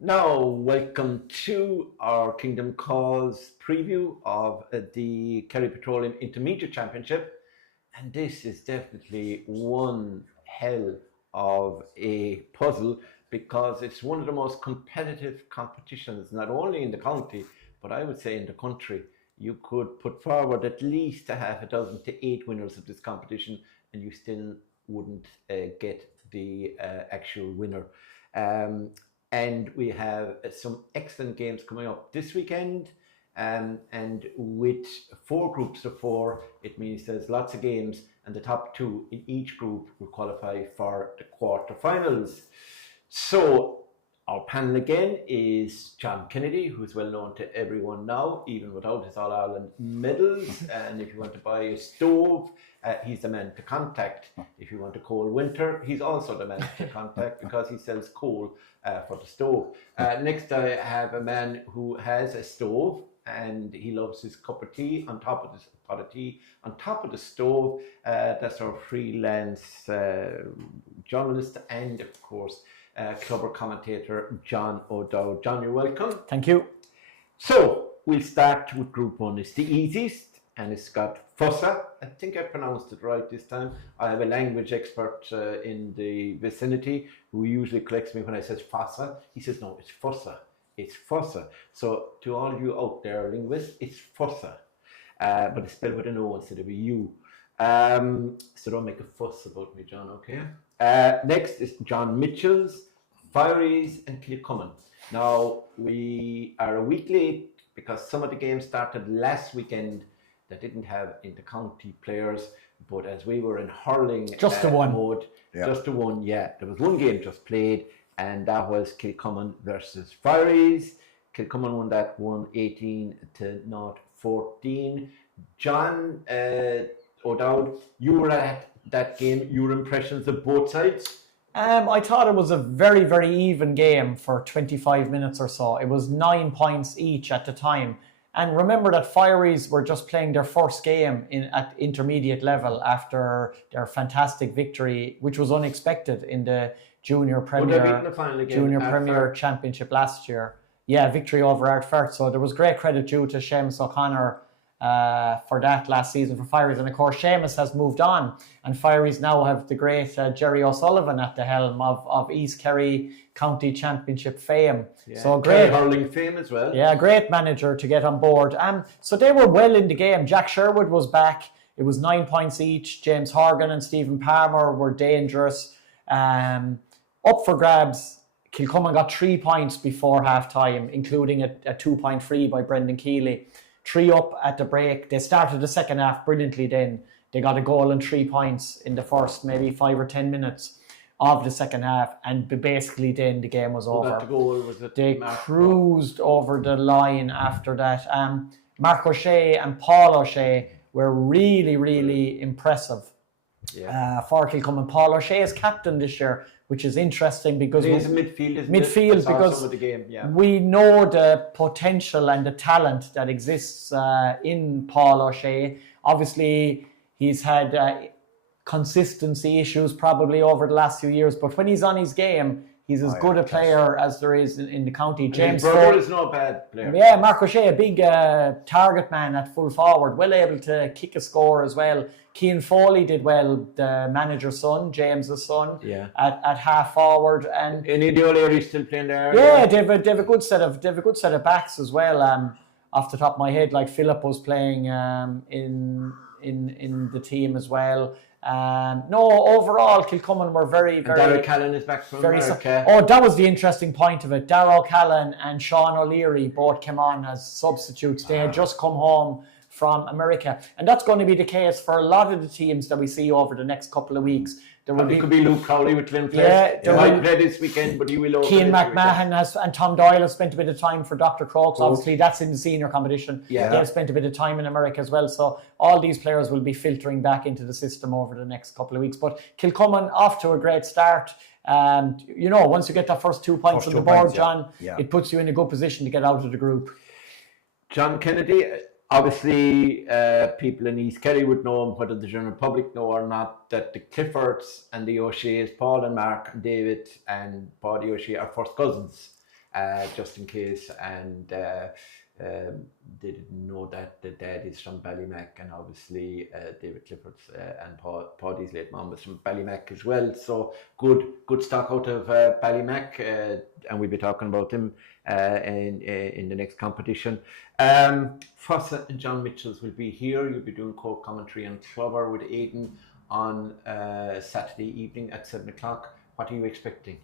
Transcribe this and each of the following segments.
Now, welcome to our Kingdom Calls preview of the Kerry Petroleum Intermediate Championship. And this is definitely one hell of a puzzle because it's one of the most competitive competitions, not only in the county, but I would say in the country. You could put forward at least a half a dozen to 8 winners of this competition, and you still wouldn't get the actual winner. And we have some excellent games coming up this weekend. And with 4 groups of 4, it means there's lots of games, and the top 2 in each group will qualify for the quarterfinals. So our panel again is John Kennedy, who's well known to everyone now, even without his All-Ireland medals. And if you want to buy a stove, he's the man to contact. If you want a cold winter, he's also the man to contact because he sells coal for the stove. Next, I have a man who has a stove and he loves his cup of tea on top of this pot of tea on top of the stove. That's our freelance journalist and, of course, clubber commentator John O'Dowd. John, you're welcome. Thank you. So we'll start with Group 1. It's the easiest, and it's got Fossa. I think I pronounced it right this time. I have a language expert in the vicinity who usually corrects me when I say Fossa. He says, no, it's Fossa. It's Fossa. So to all of you out there linguists, it's Fossa. But it's spelled with an O instead of a U. So don't make a fuss about me, John, okay? Next is John Mitchell's Fieries and Kilcummin. Now, we are a week late because some of the games started last weekend that didn't have inter-county players, but as we were in hurling just the one mode, just the one, yeah. There was one game just played, and that was Kilcummin versus Fieries. Kilcummin won that 118 to 14. John O'Dowd, you were at that game. Your impressions of both sides? I thought it was a very, very even game for 25 minutes or so. It was 9 points each at the time. And remember that Fieries were just playing their first game at intermediate level after their fantastic victory, which was unexpected in the Junior Premier Championship last year. Yeah, victory over Ardfert. So there was great credit due to Seamus O'Connor for that last season for Fieries. And of course, Seamus has moved on, and Fieries now have the great Jerry O'Sullivan at the helm of East Kerry County Championship fame. Yeah. So great hurling fame as well. Yeah, great manager to get on board. So they were well in the game. Jack Sherwood was back. It was 9 points each. James Horgan and Stephen Palmer were dangerous. Up for grabs. Kilcummin got 3 points before half time, including a 2-point free by Brendan Keeley. 3 up at the break. They started the second half brilliantly then. They got a goal and 3 points in the first maybe 5 or 10 minutes of the second half, and basically then the game was over. They cruised over the line after that. Mark O'Shea and Paul O'Shea were really, really impressive for Kilcummin. Paul O'Shea is captain this year, which is interesting because it is midfield because the game, we know the potential and the talent that exists in Paul O'Shea. Obviously, he's had consistency issues probably over the last few years, but when he's on his game, he's as good a player as there is in the county. James Brother is no bad player. Yeah, Mark O'Shea, a big target man at full forward, well able to kick a score as well. Cian Foley did well, the manager's son, James's son, at half forward. And Any O'Leary still playing there? Yeah, they have a good set of backs as well. Off the top of my head, like Philip was playing in the team as well. Overall, Kilcummin were very, very... Darragh Callan is back from America. That was the interesting point of it. Darragh Callan and Sean O'Leary both came on as substitutes. They had just come home from America. And that's going to be the case for a lot of the teams that we see over the next couple of weeks. It could be Luke Crowley with Glenflesh. He might play this weekend, but he will also. Cian McMahon and Tom Doyle have spent a bit of time for Dr. Crokes. Obviously, that's in the senior competition. Yeah. They've spent a bit of time in America as well. So all these players will be filtering back into the system over the next couple of weeks. But Kilcummin off to a great start. Once you get that first 2 points on the board, John, it puts you in a good position to get out of the group. John Kennedy, obviously, people in East Kerry would know, whether the general public know or not, that the Cliffords and the O'Sheas, Paul and Mark and David and Paddy O'Shea, are first cousins. just in case. And they didn't know that the dad is from Ballymac, and obviously David Clifford's and Paddy's late mum was from Ballymac as well. So good stock out of Ballymac, and we'll be talking about them in the next competition. Fossa and John Mitchells will be here. You'll be doing co-commentary and Clover with Aidan on Saturday evening at 7 o'clock. What are you expecting?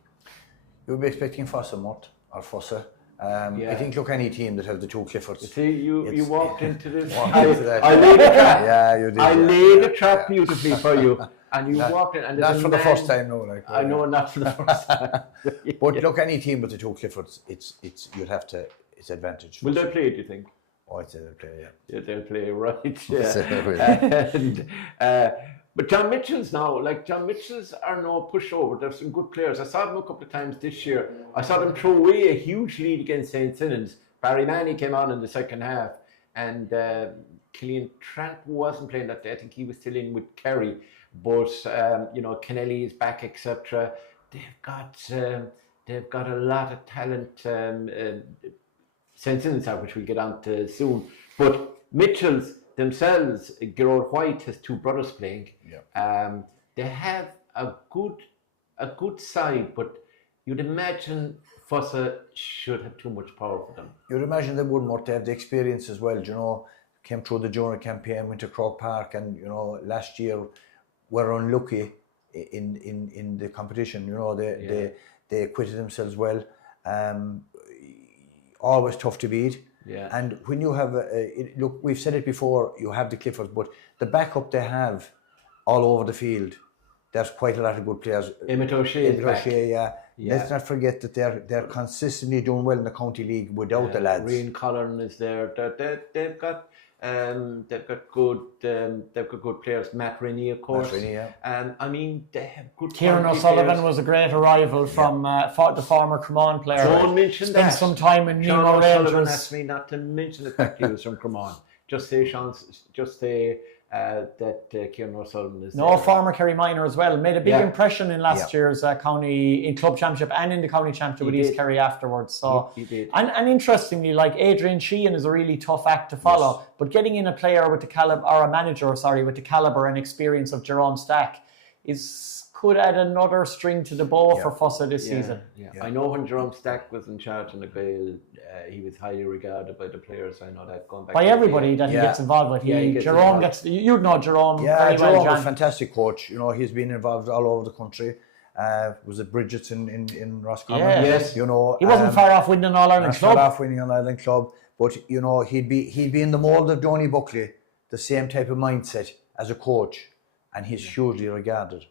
You'll be expecting Fossa or Fossa. I think, look, any team that have the two Cliffords. You see, you walked into this. I laid a trap. Yeah, you did. I laid a trap beautifully for you, and you walked in. And not for the first time, no. Like, I know, not for the first time. But look, any team with the two Cliffords, it's advantage. Will they play? Do you think? Oh, I'd say they'll play. Yeah, they'll play, right? Yeah. But John Mitchells now, John Mitchells are no pushover. There's some good players. I saw them a couple of times this year. I saw them throw away a huge lead against St. Sinnans. Barry Manny came on in the second half, and Killian Trant wasn't playing that day. I think he was still in with Kerry. But Kennelly is back, etc. They've got a lot of talent. St. Sinnans have, which we'll get on to soon. But Mitchells themselves, Gerard White has two brothers playing. Yeah. They have a good side, but you'd imagine Fossa should have too much power for them. You'd imagine they wouldn't, but they have the experience as well. Came through the junior campaign, went to Croke Park, and last year were unlucky in the competition. They acquitted themselves well. Always tough to beat. Yeah. And when you have look, we've said it before, you have the Cliffords, but the backup they have all over the field, there's quite a lot of good players. Emmett O'Shea, yeah. Let's not forget that they're consistently doing well in the county league without the lads. Rian Collin is there. They've got good players. Matt Rennie, of course. Matt Rennie, yeah. I mean, they have good. Kieran O'Sullivan players. Was a great arrival from the former Cremon player. John mentioned Spent some time in Laune Rangers. Rangers. Asked me not to mention the fact he was from Cremon. Just say that Kieran O'Sullivan is there. Former Kerry minor as well. Made a big impression in last year's county in club championship and in the county championship with East Kerry afterwards. So he did. And interestingly, Adrian Sheehan is a really tough act to follow. But getting in a player with the caliber, or a manager, with the caliber and experience of Jerome Stack could add another string to the bow for Fossa this season. Yeah. I know when Jerome Stack was in charge in the Gael, he was highly regarded by the players. I know that going back by everybody that he gets involved with. Jerome gets. You'd know Jerome. Yeah, very Jerome well, is a fantastic coach. He's been involved all over the country. Was it Bridget's in Roscommon? Yes. He wasn't far off winning All Ireland Club. Far off winning All Ireland Club, but he'd be in the mould of Donny Buckley, the same type of mindset as a coach, and he's hugely regarded.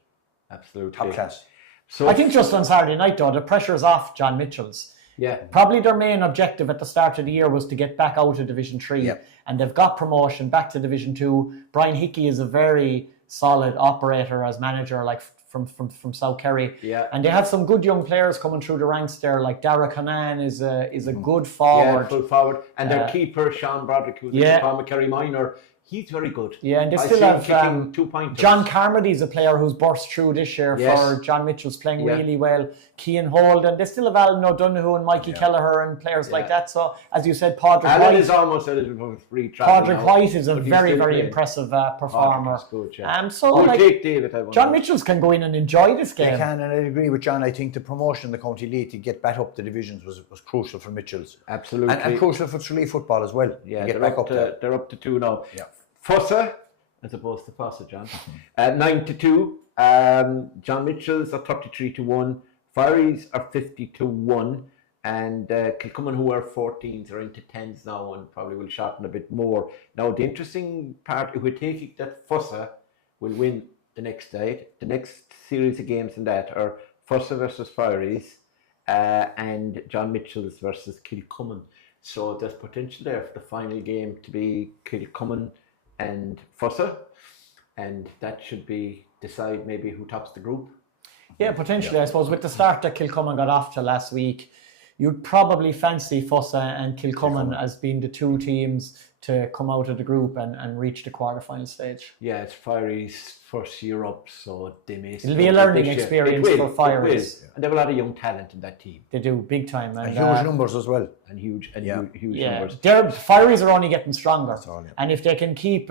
Absolutely. Top class. So I think just on Saturday night, though, the pressure's off John Mitchells. Yeah. Probably their main objective at the start of the year was to get back out of Division 3. And they've got promotion back to Division 2. Brian Hickey is a very solid operator as manager, from South Kerry. Yeah. And they have some good young players coming through the ranks there, like Dara Canan is a good forward. Yeah, full forward. And their keeper, Sean Broderick, who's a former Kerry minor, he's very good. Yeah, and they still have two-pointers. John Carmody's a player who's burst through this year for John Mitchell's playing really well. Cian Holt, and they still have Alan O'Donoghue and Mikey Kelleher and players like that. So, as you said, Padraig White. Alan is almost eligible for free travel. Padraig White is a very, very impressive performer. Good, John Mitchells can go in and enjoy this game. They can, and I agree with John. I think the promotion in the County League to get back up the divisions was crucial for Mitchells. Absolutely. And crucial for Tralee football as well. Yeah, they're up to 2 now. Yeah. Fossa, as opposed to Fossa, John. 9-2. John Mitchells are 33-1. Fieries are 50-1. And Kilcummin, who are 14s, are into 10s now and probably will shorten a bit more. Now, the interesting part, if we take it that Fossa will win the next series of games in that are Fossa versus Fieries and John Mitchells versus Kilcummin. So there's potential there for the final game to be Kilcummin and Fossa, and that should decide maybe who tops the group. Yeah, potentially. I suppose with the start that Kilcummin got off to last week, you'd probably fancy Fossa and Kilcummin as being the two teams to come out of the group and reach the quarterfinal stage. Yeah, it's Fiery's first year up, so they may. It'll be a learning experience for Fieries. And they have a lot of young talent in that team. They do, big time. And huge numbers as well. And huge numbers. Their Fieries are only getting stronger. All, yeah. And if they can keep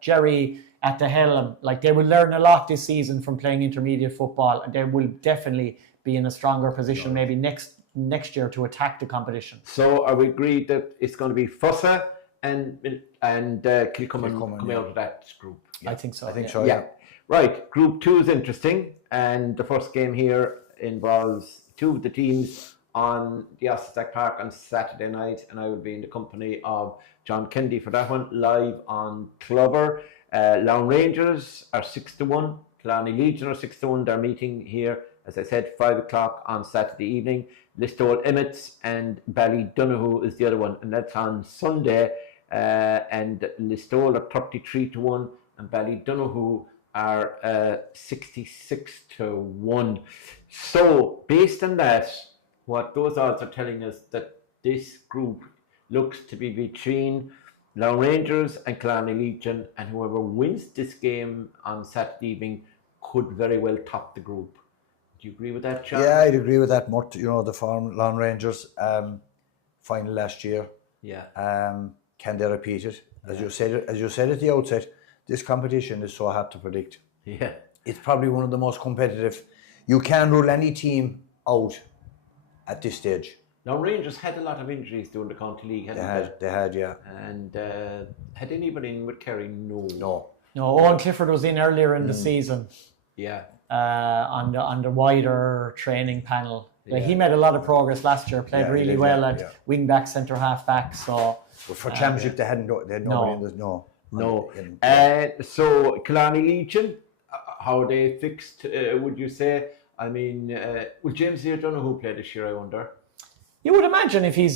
Jerry at the helm, like they will learn a lot this season from playing intermediate football, and they will definitely be in a stronger position maybe next year to attack the competition. So are we agreed that it's going to be Fossa and Kilcummin coming out of that group? Yeah. I think so. Yeah. Right, Group 2 is interesting, and the first game here involves two of the teams on the Ossisack Park on Saturday night, and I will be in the company of John Kennedy for that one, live on Clover. Laune Rangers are 6-1, Killarney Legion are 6-1. They're meeting here, as I said, 5 o'clock on Saturday evening. Listowel Emmets and Ballydonoghue is the other one, and that's on Sunday. And Listowel are 33-1, and Ballydonoghue are 66-1. So, based on that, what those odds are telling us that this group looks to be between Laune Rangers and Killarney Legion, and whoever wins this game on Saturday evening could very well top the group. Do you agree with that, John? Yeah, I'd agree with that. Mort, the form Laune Rangers final last year. Yeah. Can they repeat it? As you said at the outset, this competition is so hard to predict. Yeah. It's probably one of the most competitive. You can't rule any team out at this stage. Laune Rangers had a lot of injuries during the County League, hadn't they? They had, yeah. And had anybody in with Kerry? No. Owen Clifford was in earlier in the season. Yeah. On the wider training panel. Like he made a lot of progress last year, played really well at wing back, centre half back. So but for championship they had nobody in the No. So Killarney Legion, how are they fixed, would you say? I mean, will James O'Donoghue play this year, I wonder? You would imagine if he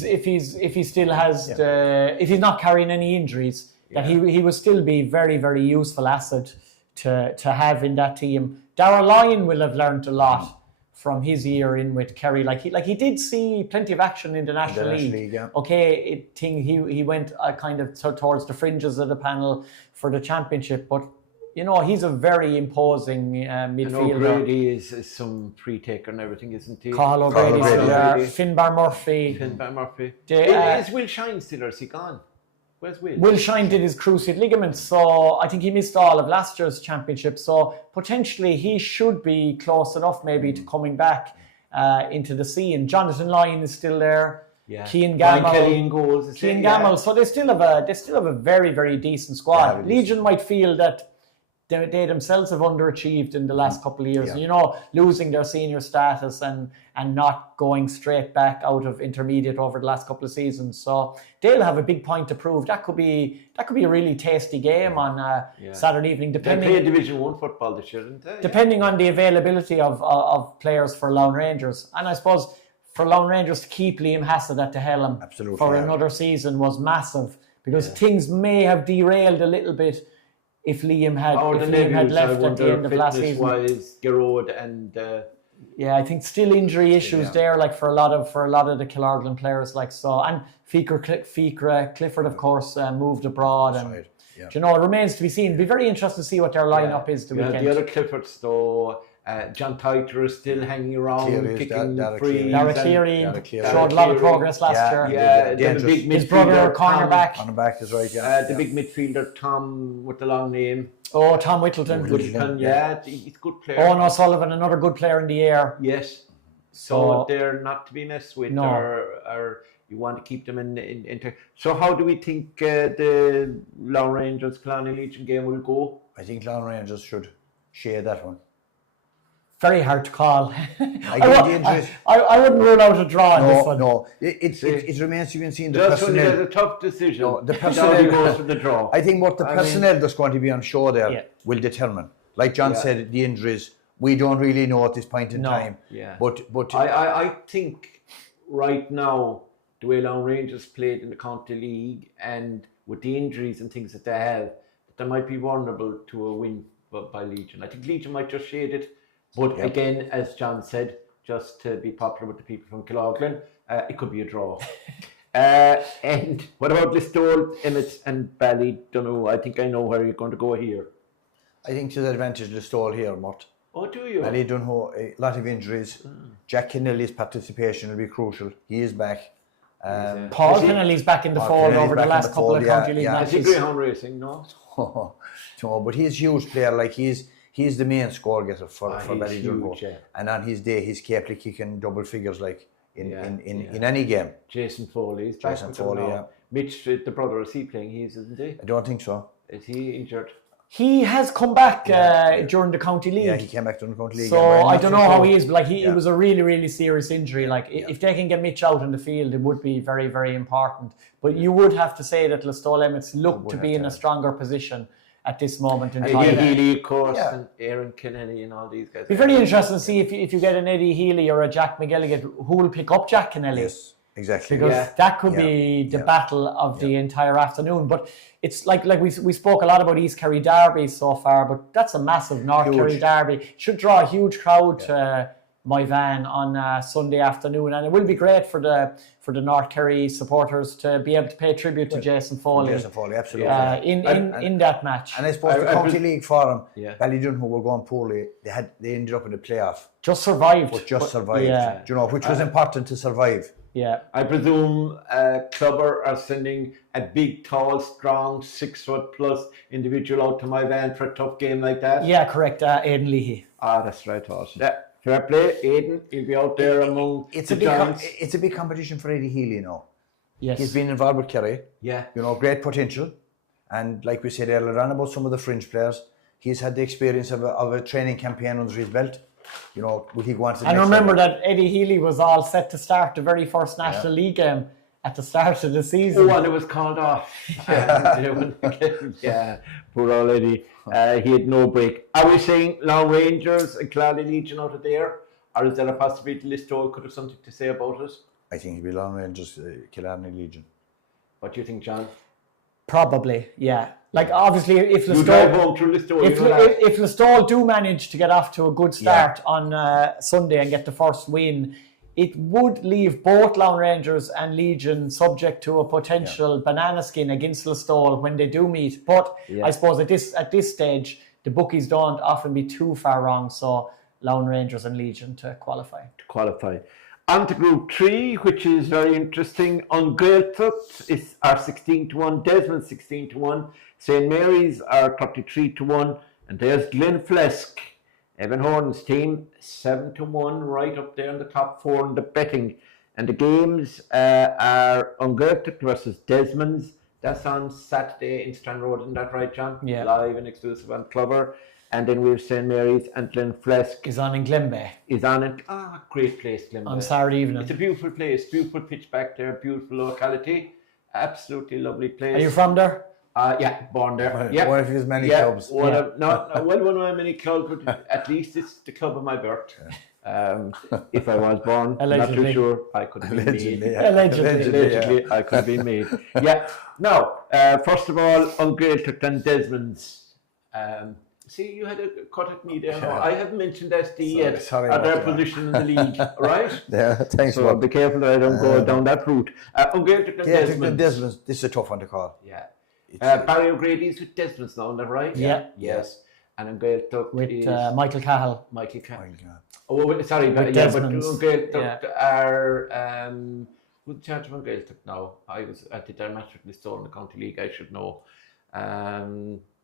still has if he's not carrying any injuries, that he would still be very, very useful asset to have in that team. Darragh Lyon will have learned a lot from his year in with Kerry. Like he did see plenty of action in the National League. Yeah. Okay, he went kind of towards the fringes of the panel for the championship, but he's a very imposing midfielder. And O'Grady is some pre-taker and everything, isn't he? Cathal O'Grady's still there. Finbar Murphy. Is Will Shine still, or is he gone? Where's Will? Will Shine did his cruciate ligament, so I think he missed all of last year's championship. So potentially he should be close enough maybe to coming back into the scene. Jonathan Lyon is still there. Yeah. Cian Gamble. Kelly in goals. Cian Gamble. So they still have a very, very decent squad. Legion might feel that they themselves have underachieved in the last couple of years. Yeah. Losing their senior status and not going straight back out of intermediate over the last couple of seasons. So they'll have a big point to prove. That could be a really tasty game on Saturday evening. They play Division 1 football this year, didn't they? Depending on the availability of players for Laune Rangers. And I suppose for Laune Rangers to keep Liam Hassett at the helm for another season was massive, because things may have derailed a little bit if Liam had left at the end of last season. Wise, Gearóid and I think still injury issues there, like for a lot of the Killorglin players, like so. And Fiachra Clifford, of course, moved abroad, and it remains to be seen. It'll be very interesting to see what their lineup is the weekend. The other Cliffords, though, John Titer is still hanging around, kicking free. Darragh Cleary showed a lot of progress last year. The big his brother, cornerback. Cornerback is right, the big midfielder, Tom, with the long name. Oh, Tom Whittleton. He's a good player. Owen O'Sullivan, another good player in the air. Yes. So they're not to be messed with, or you want to keep them in. So how do we think the Laune Rangers Killarney Legion game will go? I think Laune Rangers should share that one. Very hard to call. I wouldn't rule out a draw in this one. No, it remains to be seen. Just when there's a tough decision, the personnel goes for the draw. I think what the personnel that's going to be on show there will determine. Like John said, the injuries, we don't really know at this point in time. Yeah. But I think right now, the way Laune Rangers played in the County League and with the injuries and things that they have, that they might be vulnerable to a win by Legion. I think Legion might just shade it. But again, as John said, just to be popular with the people from Kilcummin, it could be a draw. And what about Listowel, Emmett and Ballydunno? I think I know where you're going to go here. I think to the advantage of the stall here, Mort. Oh, do you? Ballydunno, a lot of injuries. Jack Kennelly's participation will be crucial. He is back. Paul Kennelly's back in the fold over the last couple of county league Is he matches. greyhound racing? No. No, but he's a huge player. Like he's the main score getter for Ballydunno. Huge, yeah. And on his day, he's capable of kicking double figures like in any game. Jason Foley's back. Jason Foley, yeah. Mitch, the brother, is he playing? Isn't he? I don't think so. Is he injured? He has come back during the county league. Yeah, he came back during the county league. So I don't know how he is, but like it was a really, really serious injury. Like if they can get Mitch out in the field, it would be very, very important. But you would have to say that Listowel Emmets look to be in a stronger position at this moment in time. Eddie Healy, of course, and Aaron Kennedy and all these guys. It'd be very interesting to see if you get an Eddie Healy or a Jack McGilligan, who will pick up Jack Kennelly. Yes, exactly. Because that could be the battle of the entire afternoon. But it's like we spoke a lot about East Kerry Derby so far, but that's a massive North Kerry Derby. Should draw a huge crowd to my van on Sunday afternoon, and it will be great for the North Kerry supporters to be able to pay tribute to Jason Foley. Jason Foley, absolutely. In that match. And I suppose the county league for them, Ballydunno were going poorly. They ended up in the playoff. Just survived. But survived. Do you know, which was important to survive. Yeah. I presume Clubber are sending a big, tall, strong, 6 foot plus individual out to my van for a tough game like that. Yeah, correct. Aidan Leahy. That's right, Horse. Yeah. Fair play, Aidan. He'll be out there among the giants. It's a big competition for Eddie Healy now. Yes. He's been involved with Kerry. Yeah. You know, great potential. And like we said earlier on about some of the fringe players, he's had the experience of a training campaign under his belt. You know, will he go on to the And next remember level? that Eddie Healy was all set to start the very first National League game at the start of the season. Oh, and it was called off. Yeah, poor old Eddie. He had no break. Are we saying Laune Rangers and Killarney Legion out of there? Or is there a possibility Listowel could have something to say about it? I think it'll be Laune Rangers, Killarney Legion. What do you think, John? Probably, yeah. Like obviously, if You drive home through Listowel, if Listowel do manage to get off to a good start on Sunday and get the first win, it would leave both Laune Rangers and Legion subject to a potential banana skin against Listowel when they do meet. But I suppose at this stage, the bookies don't often be too far wrong. So Laune Rangers and Legion to qualify. On to Group 3, which is very interesting. Gaeltacht are 16-1, Desmond 16-1, St Mary's are 33-1, and there's Glenflesk, Evan Horton's team, 7-1, right up there in the top 4 in the betting. And the games are Gaeltacht versus Desmond's. That's on Saturday in Strand Road, isn't that right, John? Yeah. Live and exclusive on Clover. And then we have St Mary's and Glenflesk. Is on in Glenbeigh. Is on it. Great place, Glenbeigh. On Saturday evening. It's a beautiful place, beautiful pitch back there, beautiful locality. Absolutely lovely place. Are you from there? Yeah, born there. One of his many clubs. One of my many clubs, but at least it's the club of my birth. If I was born, Allegedly. not too sure, I could have been made. Allegedly. I could have been made. Yeah. Now, first of all, Gaeltacht and Desmond's. See, you had a cut at me there. No, I haven't mentioned SD yet. Sorry at their about position in the league, right? Yeah, thanks. So be careful that I don't go down that route. Gaeltacht and Desmond's. This is a tough one to call. Yeah. Barry O'Grady's with Desmond's now, is that right? Yeah. Yes. And Gaeltacht With is Michael Cahill. Michael Cahill. Oh, sorry, With but Desmond's. Gaeltacht are who's in charge of Gaeltacht now? I did their match with Listowel in the County League. I should know.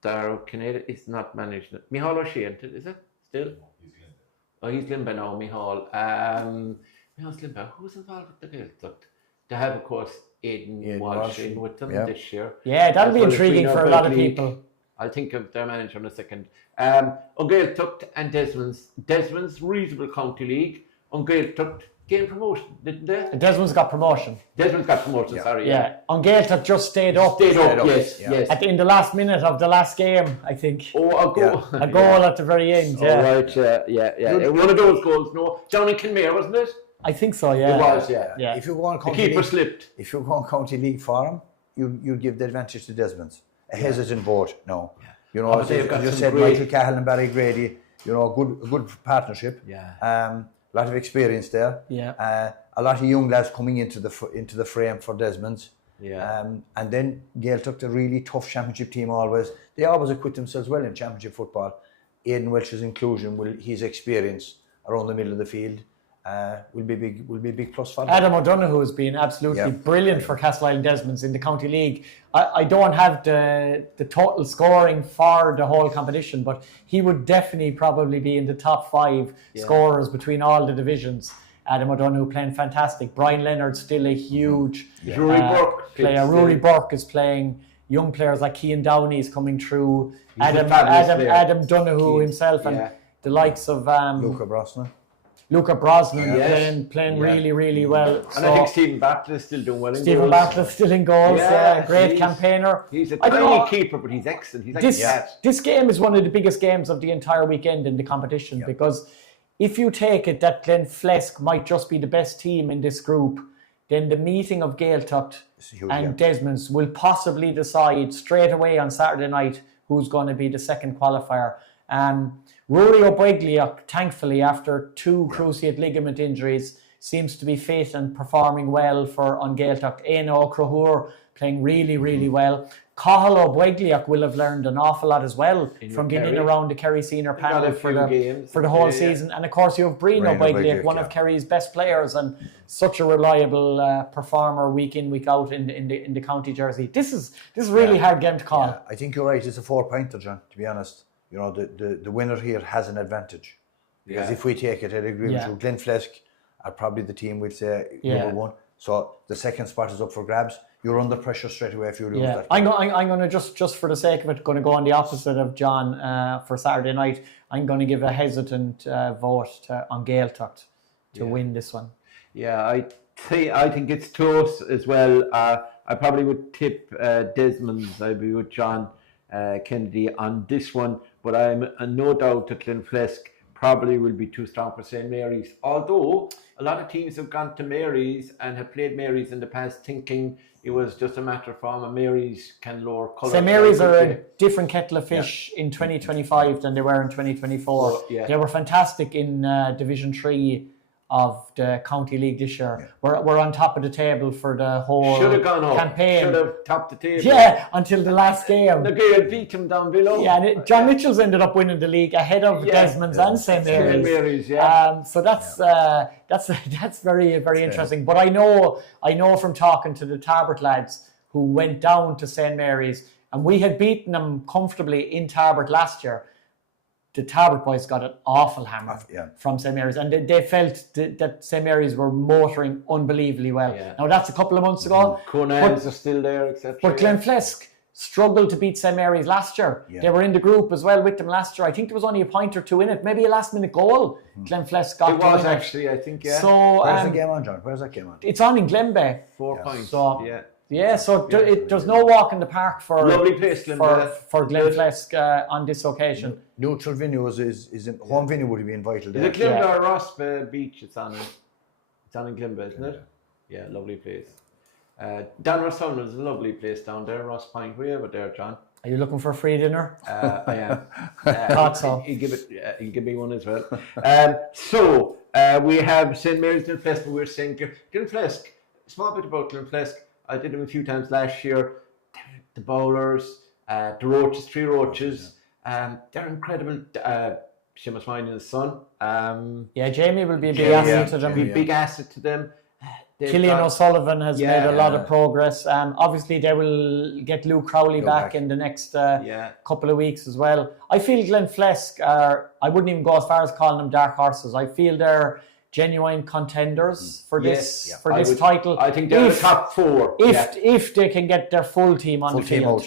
Darrow Canada is not managed. Micheál O'Shea, is it still? He's Glenbeigh now. Micheál. Micheál's Glenbeigh. Who's involved with the Gaeltacht? They have, of course, Aidan Walsh in with them this year. Yeah, that'll be intriguing for a lot of people. I'll think of their manager in a second. Gaeltacht and Desmond's. Desmond's reasonable county league. Gaeltacht gained promotion, didn't they? Desmond's got promotion. Desmond's got promotion, sorry. Yeah. Gaeltacht just stayed up. Yes. In the last minute of the last game, I think. Oh, a goal. A goal at the very end, Right, yeah. One of those goals, no. Johnny Kinmare, wasn't it? I think so, yeah. It was, yeah. If you go on The county keeper league, slipped. if you go on county league for him, you give the advantage to Desmond's. A hesitant vote, no. You know, as you said, Michael Cahill and Barry Grady. You know, a good partnership. Yeah. a lot of experience there. Yeah. A lot of young lads coming into the frame for Desmond's. Yeah. And then Gael took the really tough championship team always. They always acquit themselves well in championship football. Aidan Welch's inclusion, his experience around the middle of the field, will be big plus for them. Adam O'Donoghue has been absolutely brilliant for Castleisland Desmonds in the County League. I don't have the total scoring for the whole competition, but he would definitely probably be in the top 5 scorers between all the divisions. Adam O'Donoghue playing fantastic. Brian Leonard's still a huge Rory Burke player. Rory Burke is playing. Young players like Cian Downey's coming through. Adam Donoghue himself, and the likes of Luca Brosnan playing really, really well. And I think Stephen Bartlett is still doing well in goals. Stephen Bartlett's still in goals. Great campaigner. He's a tiny keeper, but he's excellent. He's like this game is one of the biggest games of the entire weekend in the competition, because if you take it that Glenflesk might just be the best team in this group, then the meeting of Gaeltacht and Desmonds will possibly decide straight away on Saturday night who's going to be the second qualifier. Rory O'Begliach, thankfully, after 2 cruciate ligament injuries, seems to be fit and performing well for on Gaeltacht. Éanna O'Crohur playing really, really well. Cathal O'Begliach will have learned an awful lot as well from being in around the Kerry senior panel for the whole season. And of course, you have Brian O'Begliach, one of Kerry's best players and such a reliable performer week in, week out in the county jersey. This is really hard game to call. Yeah, I think you're right. It's a 4-pointer, John, to be honest. You know, the winner here has an advantage. Because if we take it, I'd agree with you. Glenflesk are probably the team we'd say number 1. So the second spot is up for grabs. You're under pressure straight away if you lose that. I'm going to just for the sake of it, going to go on the opposite of John for Saturday night. I'm going to give a hesitant vote on Gaeltacht to win this one. Yeah, I think it's close as well. I probably would tip Desmonds. I'd be with John Kennedy on this one, but I'm no doubt that Glenflesk probably will be too strong for St. Mary's. Although a lot of teams have gone to Mary's and have played Mary's in the past thinking it was just a matter of form, and Mary's can lower colour. St. Mary's are a different kettle of fish in 2025 than they were in 2024. They were fantastic in Division 3 of the County League this year. We're on top of the table for the whole campaign. Should have topped the table. Yeah, until the last game. The Gael beat him down below. Yeah, and John Mitchell's ended up winning the league ahead of Desmonds and St. Mary's. So that's very, very interesting. But I know from talking to the Tarbert lads who went down to St. Mary's, and we had beaten them comfortably in Tarbert last year. The Tarbert boys got an awful hammer from St. Mary's, and they felt that St. Mary's were motoring unbelievably well. Now that's a couple of months ago. Conans are still there, etc. But Glenflesk struggled to beat St. Mary's last year. They were in the group as well with them last year. I think there was only a point or two in it, maybe a last-minute goal. Glenflesk got. It was actually, I think, So where's the game on, John? Where's that game on? It's on in Glenbeigh. 4 points. So, so there's no walk in the park for lovely place, for Glenflesk on this occasion. Neutral venues is home venue would be invited. Is it Glenbeigh or Ross Beach? It's on in Glenbeigh, isn't it? Yeah, lovely place. Donrustown is a lovely place down there. Ross Point, way over there, John. Are you looking for a free dinner? I am. Thought so. He'll give me one as well. So we have St. Mary's Glenflesk, but we're saying Glenflesk. Small bit about Glenflesk. I did them a few times last year. The bowlers, the roaches, 3 roaches. They're incredible. Seamus Mine in the sun. Jamie will be a big asset to them. Big asset to them. Killian O'Sullivan has made a lot of progress. Obviously, they will get Luke Crowley back in the next couple of weeks as well. I feel Glenflesk I wouldn't even go as far as calling them dark horses. I feel they're genuine contenders for this title. I think they're the top 4. If they can get their full team on the field.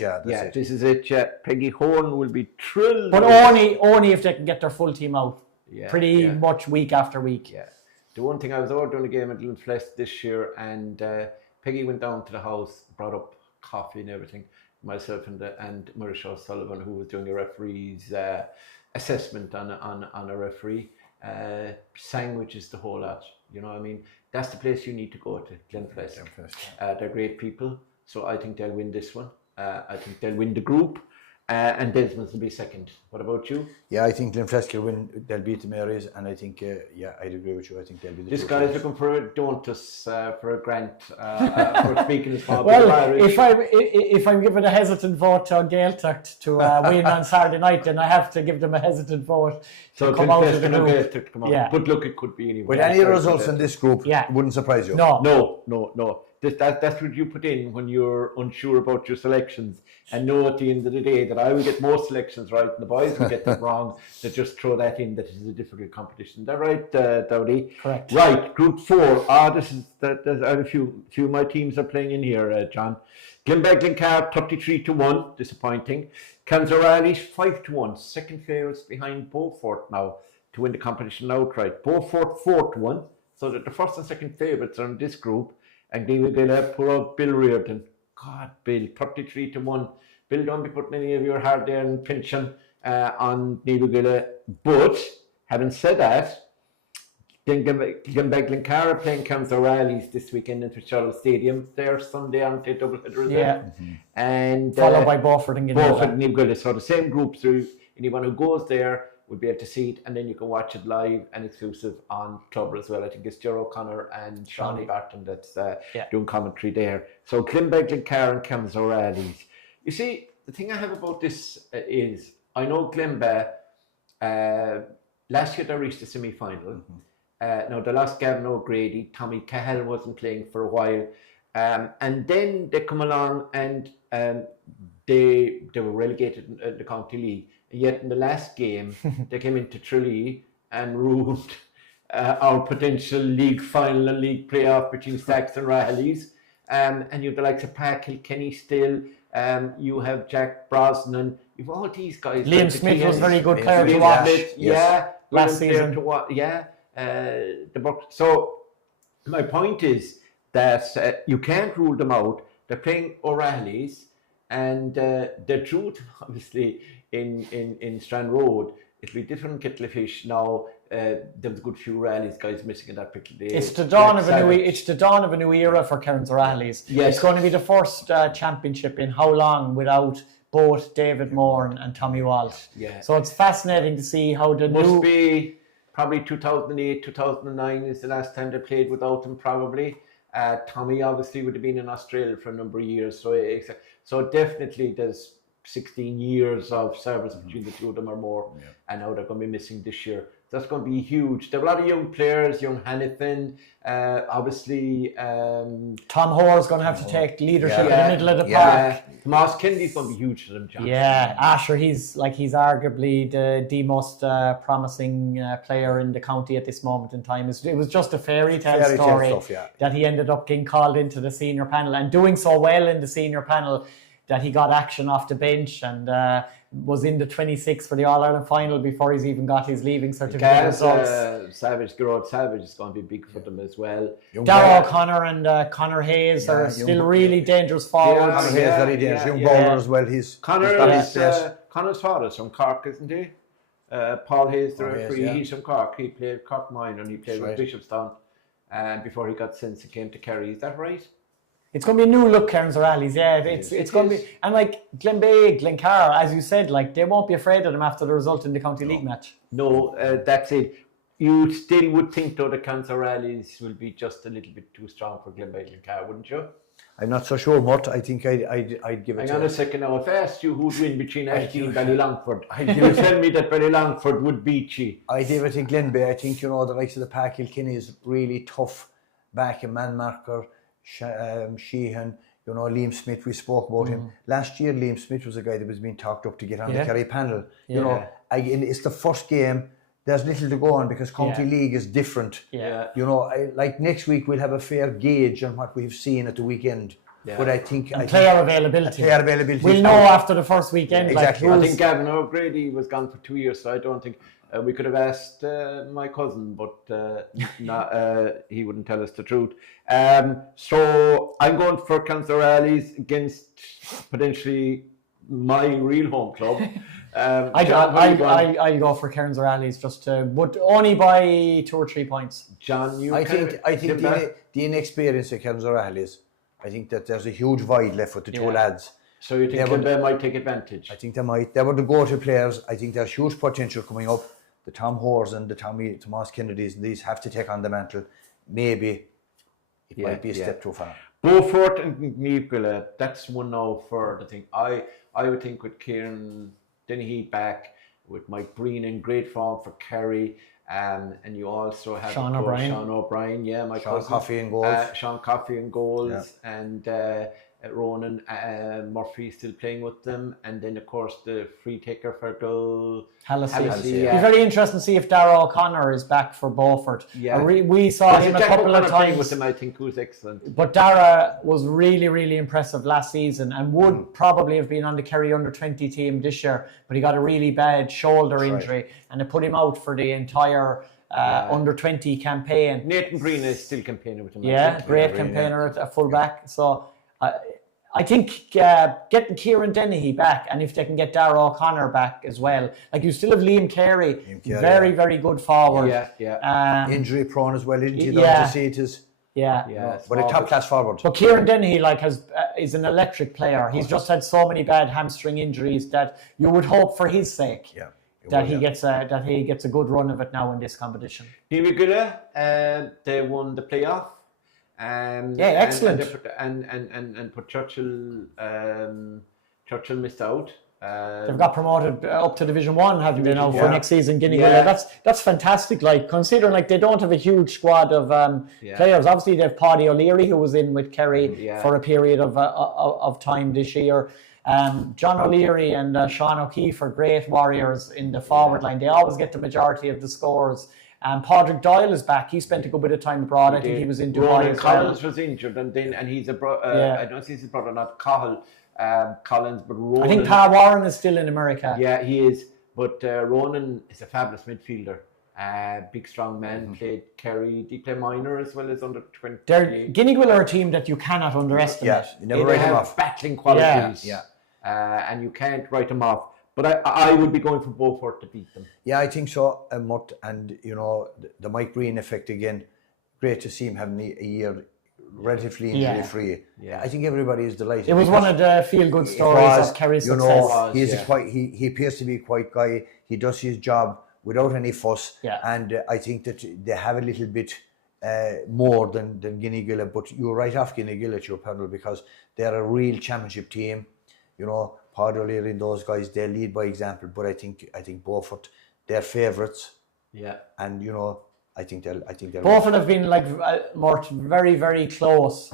This is it. Peggy Horn will be thrilled. But only if they can get their full team out. Pretty much week after week. The one thing, I was over doing a game at Glenflesk this year, and Peggy went down to the house, brought up coffee and everything. Myself and Marisha O'Sullivan, who was doing a referee's assessment on a referee, sandwiches, the whole lot. You know what I mean? That's the place you need to go to, Glenflesk. They're great people, so I think they'll win this one. I think they'll win the group. and Desmond's will be second. What about you? Yeah, I think Glenflesk will win. They'll beat the Marys, and I think, I'd agree with you. I think they'll be the This two guy's teams. looking for a Don'tus for a grant for speaking his father. Well, if I'm giving a hesitant vote to Gaeltacht to win on Saturday night, then I have to give them a hesitant vote to come out of the group. Yeah. But look, it could be anyway. With any results in this group, it wouldn't surprise you. No. That's what you put in when you're unsure about your selections, and know at the end of the day that I will get more selections right and the boys will get them wrong. To just throw that in, that is a difficult competition. Is that right, Dowdy? Correct. Right, Group 4. This is a few of my teams are playing in here, John. Glenbeigh-Glencar 33-1, disappointing. Canzarales 5-1, second favourites behind Beaufort now to win the competition outright. Beaufort 4-1, so that the first and second favourites are in this group. And they will get poor old Bill Reardon. God, Bill, 33-1. Bill, don't be putting any of your hard-earned pension on Nibugilla. But, having said that, Glenbeigh-Glencar are playing Canzarales this weekend at the Fitzgerald Stadium. They're Sunday on the doubleheader. Yeah. And followed by Beaufort and Nibugilla. So the same group, so anyone who goes there will be able to see it, and then you can watch it live and exclusive on Clubber as well. I think it's Ger O'Connor and Shawnee Barton that's doing commentary there. So Glenbeigh-Glencar and Canzarales. You see, the thing I have about this is, I know Glenbeigh, last year they reached the semi-final. Now they lost Gavin O'Grady, Tommy Cahill wasn't playing for a while, and then they come along and they were relegated in the County League. Yet in the last game, they came into Tralee and ruined our potential league final and league playoff between Stacks and Rahaleys. And you have the likes of Pat Kilkenny still. You have Jack Brosnan. You have all these guys. Liam Smith was a very good player to watch. Last season. So my point is that you can't rule them out. They're playing O'Reilly's, and the truth, obviously, in Strand Road, it'll be different kettle of fish now. There was a good few rallies guys missing in that particular day. It's the dawn of a new era for Canzarales. Yes. It's going to be the first championship in how long without both David Moore and Tommy Walsh. Yeah. So it's fascinating to see how the must be probably 2008, 2009 is the last time they played without him probably. Tommy obviously would have been in Australia for a number of years. So definitely there's 16 years of service between the two of them or more, and now they're going to be missing this year. That's going to be huge. There are a lot of young players, young Hannifin, obviously. Tom Hoare's going to have to take leadership in the middle of the park. Tomas Kennedy's going to be huge for them, John. Yeah, Asher, he's arguably the most promising player in the county at this moment in time. It was just a fairy tale story that he ended up getting called into the senior panel and doing so well in the senior panel that he got action off the bench and was in the 26 for the All-Ireland final before he's even got his leaving certificate results. Gerard Savage is going to be big for them as well. Darragh O'Connor and Connor Hayes are still really dangerous forwards. Connor Hayes very dangerous, young bowler as well. Connor's father's from Cork, isn't he? Paul Hayes, the referee, he's from Cork. He played Cork Minor and he played with Bishopstown before he got sent and came to Kerry. Is that right? It's going to be a new look, Canzarales. It's going to be, and like Glenbeigh-Glencar, as you said, like they won't be afraid of them after the result in the County League match. No, that's it. You still would think though the Canzarales will be just a little bit too strong for Glenbeigh-Glencar, wouldn't you? I'm not so sure, Mutt. I think I'd give it. Hang on a second now. If I asked you who'd win between Ashton and Ballylongford, you would tell me that Ballylongford would beat you. I give it to Glenbeigh. I think the likes of the Park Kilkenny is really tough back in man marker. Sheehan, Liam Smith, we spoke about him. Last year, Liam Smith was a guy that was being talked up to get on the Kerry panel. It's the first game. There's little to go on because County League is different. Like next week, we'll have a fair gauge on what we've seen at the weekend. But I think player availability. We'll know after the first weekend. Exactly. I think Gavin O'Grady was gone for 2 years, so I don't think we could have asked my cousin, but he wouldn't tell us the truth. So I'm going for Canzarales against potentially my real home club. I go for Canzarales but only by 2 or 3 points. John, I think the inexperience of Canzarales, I think that there's a huge void left with the two lads. So you think Kilcummin might take advantage? I think they might. They were the go-to players. I think there's huge potential coming up. The Tom Hoares and the Tomas Kennedys, and these have to take on the mantle. Maybe it might be a step too far. Beaufort and Nicola, that's one now for the thing. I would think with Kieran Dennehy back, with Mike Breen in great form for Kerry, and you also have Sean O'Brien. Sean O'Brien, my Sean cousin. Coffey in goals. Sean Coffey in goals, and Ronan Murphy still playing with them, and then of course the free taker for goal, Hallisey. It's very interesting to see if Darragh O'Connor is back for Beaufort. Yeah. We saw him a couple of times with him, I think, who's excellent. But Darragh was really, really impressive last season and would probably have been on the Kerry under-20 team this year, but he got a really bad shoulder injury and it put him out for the entire under-20 campaign. Nathan Breen is still campaigning with him. Great campaigner at full-back. So I think getting Kieran Dennehy back, and if they can get Darragh O'Connor back as well, like you still have Liam Carey, very good forward. Injury prone as well, isn't he? But a top class forward. But Kieran Dennehy is an electric player. He's just had so many bad hamstring injuries that you would hope for his sake that he gets a good run of it now in this competition. Nicola, they won the playoff. Excellent. And but Churchill missed out. They've got promoted up to Division 1, haven't they now, for next season, Guinea-Willa. That's fantastic, considering they don't have a huge squad of players. Obviously, they have Paddy O'Leary, who was in with Kerry for a period of time this year. John O'Leary and Sean O'Keefe are great warriors in the forward line. They always get the majority of the scores. Padraig Doyle is back. He spent a good bit of time abroad. I think he was in Dubai as well. Collins was injured, and he's a brother. I don't see his brother, not Cahill Collins, but Ronan. I think Pa Warren is still in America. Yeah, he is. But Ronan is a fabulous midfielder. Big, strong man. Played Kerry. He played minor as well as under 20. Guinea-Willa are a team that you cannot underestimate. You never write them off. Battling qualities. And you can't write them off. But I would be going for Beaufort to beat them. Yeah, I think so. And the Mike Breen effect again. Great to see him having a year relatively injury free. I think everybody is delighted. It was one of the feel-good stories of Kerry's success. He appears to be quite guy. He does his job without any fuss. And I think that they have a little bit more than Guinea-Willa. But you're right off Guinea-Willa at your panel, because they're a real championship team. Paddy O'Leary and those guys, they lead by example, but I think Beaufort, they're favourites. And I think they'll Beaufort have been very, very close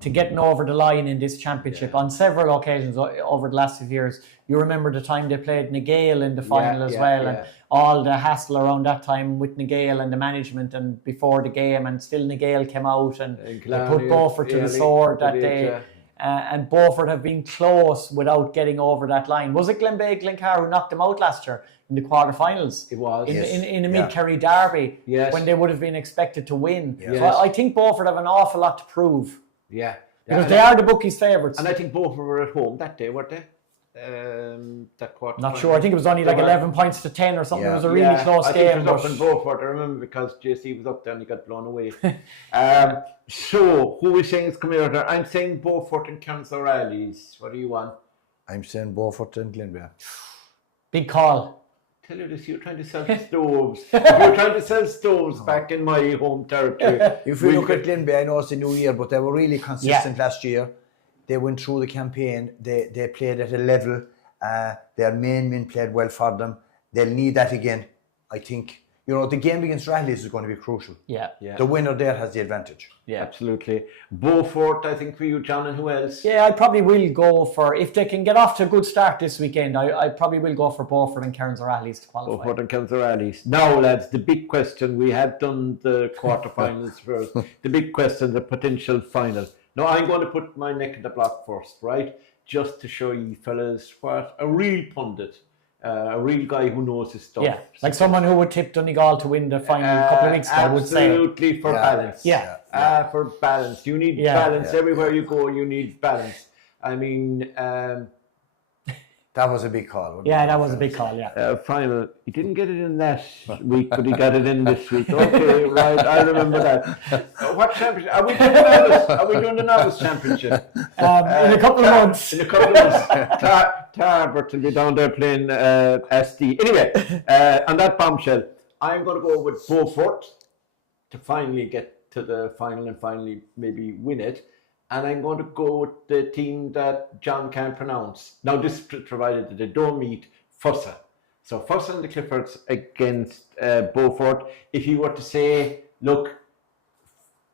to getting over the line in this championship on several occasions over the last few years. You remember the time they played Nagale in the final as well, and all the hassle around that time with Nagale and the management and before the game, and still Nagale came out and they put Beaufort to the sword that day. And Beaufort have been close without getting over that line. Was it Glenbeigh Glencar who knocked them out last year in the quarterfinals? It was. In a mid-Kerry derby when they would have been expected to win. So I think Beaufort have an awful lot to prove. Because they are the bookies' favourites. And I think Beaufort were at home that day, weren't they? That quarter. Not sure. I think it was only 11 points to 10 or something. It was a really close game. I think it was up in Beaufort. I remember because JC was up there and he got blown away. So, who is saying is coming out there? I'm saying Beaufort and Council Rallies. What do you want? I'm saying Beaufort and Glenbeigh. Big call. Tell you this, you're trying to sell stoves. You're trying to sell stoves back in my home territory. If we look at Glenbeigh, I know it's a new year, but they were really consistent last year. They went through the campaign. They played at a level. Their main men played well for them. They'll need that again. I think, the game against Rallies is going to be crucial. The winner there has the advantage. Absolutely. Beaufort, I think, for you, John, and who else? I probably will go for, if they can get off to a good start this weekend, I probably will go for Beaufort and Cairns Rallies to qualify. Beaufort and Cairns Rallies. Now, lads, the big question. We have done the quarterfinals first. The big question, the potential final. Now, I'm going to put my neck in the block first, right? Just to show you fellas what a real pundit, a real guy who knows his stuff. Like someone who would tip Donegal to win the final a couple of weeks ago would say. Absolutely, for balance. For balance. You need balance everywhere you go. You need balance. I mean, That was a big call. Yeah, that was a big call, Final. He didn't get it in that week, but he got it in this week. Okay, right. I remember that. What championship? Are we doing the novice? Are we doing the novice championship? In a couple of months. In a couple of months. Tarbert will be down there playing SD. Anyway, on that bombshell, I'm going to go with Beaufort to finally get to the final and finally maybe win it. And I'm going to go with the team that John can't pronounce. Now, this provided that they don't meet Fossa. So Fossa and the Cliffords against Beaufort. If you were to say, look,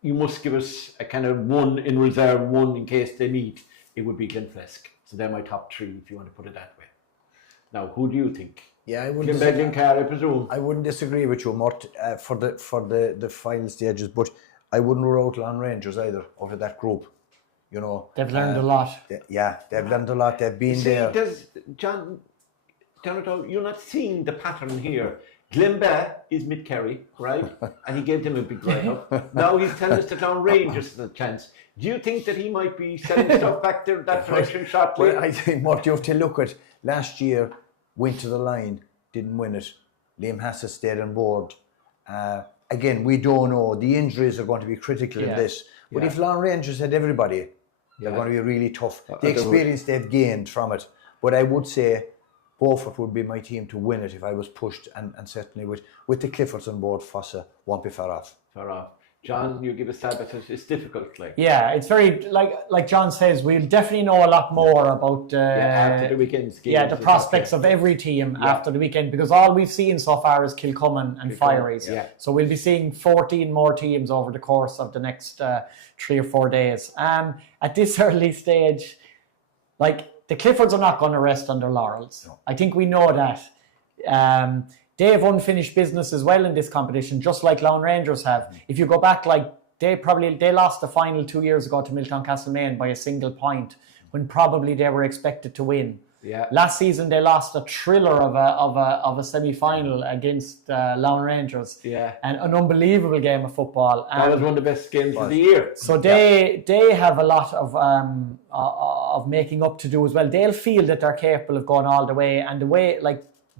you must give us a kind of one in reserve, one in case they meet, it would be Glenflesk. So they're my top three, if you want to put it that way. Now, who do you think? Yeah, I wouldn't. I presume. I wouldn't disagree with you, Mort, for the final stages, but I wouldn't rule out Laune Rangers either out of that group. You know, they've learned a lot. They've learned a lot. They've been there. John, you're not seeing the pattern here. Glenbeigh is mid-Kerry, right? And he gave them a big write-up. Now he's telling us that Laune Rangers has a chance. Do you think that he might be selling stuff back there that direction shortly? Well, I think what you have to look at, last year, went to the line, didn't win it. Liam Hassett stayed on board. Again, we don't know. The injuries are going to be critical in this. But if Laune Rangers had everybody, they're going to be really tough. The experience they've gained from it. But I would say Beaufort would be my team to win it if I was pushed, and certainly with the Cliffords on board, Fossa won't be far off. John, you give a stab at it. It's difficult, Yeah, it's very like John says. We'll definitely know a lot more about after the weekend's games. Yeah, the prospects of every team after the weekend, because all we've seen so far is Kilcummin and Fireys. Yeah. So we'll be seeing 14 more teams over the course of the next 3 or 4 days. At this early stage, the Cliffords are not going to rest on their laurels. No. I think we know that. They have unfinished business as well in this competition, just like Laune Rangers have. If you go back, they lost the final 2 years ago to Milton Castlemaine by a single point, when probably they were expected to win. Yeah. Last season they lost a thriller of a semi-final against Laune Rangers. Yeah. And an unbelievable game of football. That was one of the best games of the year. So they have a lot of making up to do as well. They'll feel that they're capable of going all the way, and the way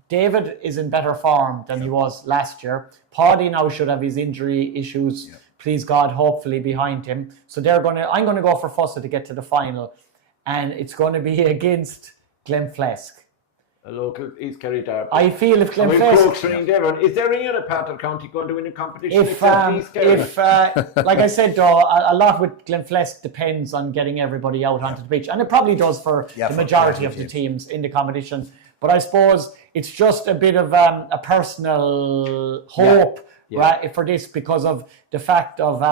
David is in better form than he was last year. Paddy now should have his injury issues, please God, hopefully behind him. So I'm going to go for Fossa to get to the final, and it's going to be against Glenflesk. A local East Kerry derby. I feel if Glenflesk... Is there any other part of the county going to win a competition except East Kerry? Like I said, though, a lot with Glenflesk depends on getting everybody out onto the pitch, and it probably does for the majority of the teams in the competition. But I suppose it's just a bit of a personal hope right, for this, because of the fact of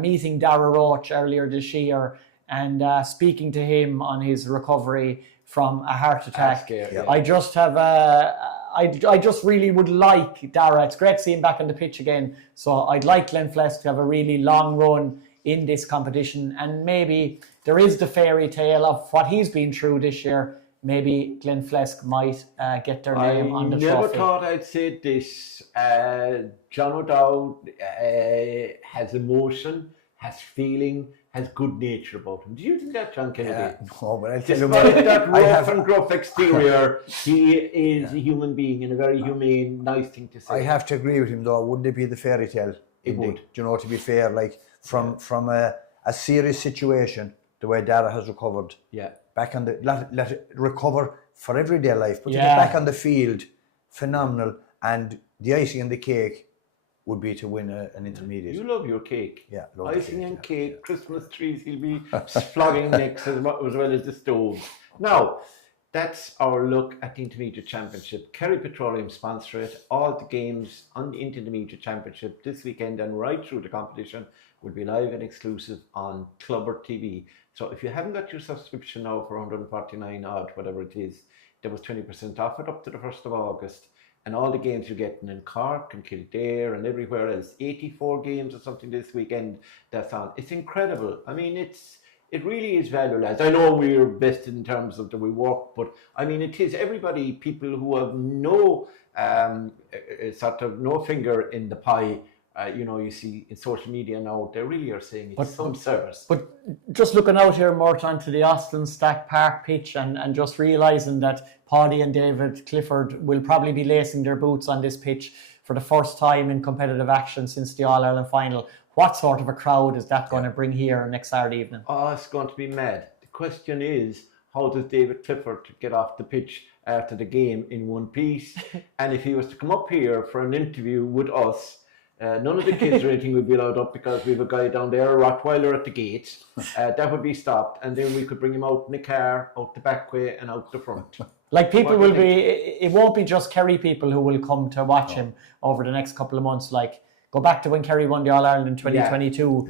meeting Dara Roach earlier this year and speaking to him on his recovery from a heart attack. I just have I just really would like Dara. It's great to see him back on the pitch again. So I'd like Glenflesk to have a really long run in this competition, and maybe there is the fairy tale of what he's been through this year. Maybe Glenflesk might get their name on the trophy. I never thought I'd say this. John O'Dowd has emotion, has feeling, has good nature about him. Do you think that, John Kennedy? No, but I'll tell you despite that rough and gruff exterior, he is a human being and a very humane, nice thing to say. I have to agree with him, though. Wouldn't it be the fairy tale? It would. Do you know, to be fair, from a serious situation, the way Dara has recovered. Yeah. Back on let it recover for everyday life, but to get back on the field, phenomenal. And the icing on the cake would be to win an intermediate. You love your cake. Yeah, icing and cake, Christmas trees. He'll be flogging next as well as the stove. Now, that's our look at the Intermediate Championship. Kerry Petroleum sponsor it. All the games on the Intermediate Championship this weekend and right through the competition will be live and exclusive on Clubber TV. So if you haven't got your subscription now for 149 odd, whatever it is, there was 20% off it up to the 1st of August. And all the games you're getting in Cork and Kildare and everywhere else, 84 games or something this weekend that's on. It's incredible. I mean, it really is value, lads. I know we're vested in terms of the we work, but I mean, it is everybody, people who have no sort of no finger in the pie, you see in social media now, they really are saying it's some service. But just looking out here, Morton, to the Austin Stack Park pitch and just realising that Paddy and David Clifford will probably be lacing their boots on this pitch for the first time in competitive action since the All-Ireland final. What sort of a crowd is that going to bring here next Saturday evening? Oh, it's going to be mad. The question is, how does David Clifford get off the pitch after the game in one piece? And if he was to come up here for an interview with us, none of the kids or anything would be allowed up because we have a guy down there, a Rottweiler at the gate. That would be stopped, and then we could bring him out in the car, out the back way and out the front. Like people will be, it won't be just Kerry people who will come to watch him over the next couple of months. Like, go back to when Kerry won the All-Ireland in 2022.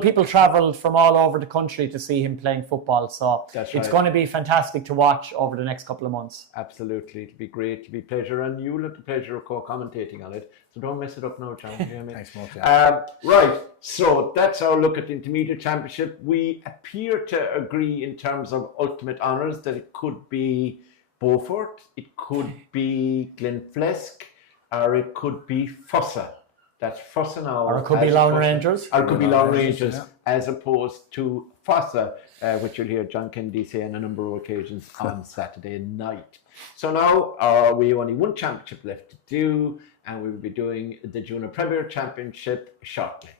People travelled from all over the country to see him playing football. So it's going to be fantastic to watch over the next couple of months. Absolutely. It'll be great. It'll be a pleasure. And you'll have the pleasure of co-commentating on it. So don't mess it up now, John. You know what I mean? Thanks, Mark. Right. So that's our look at the Intermediate Championship. We appear to agree in terms of ultimate honours that it could be Beaufort, it could be Glenflesk, or it could be Fossa. That's Fossa now. Or it could be Laune Rangers. Or it could be Laune Rangers, as opposed to Fossa, which you'll hear John Kennedy say on a number of occasions on Saturday night. So now we have only one championship left to do, and we will be doing the Junior Premier Championship shortly.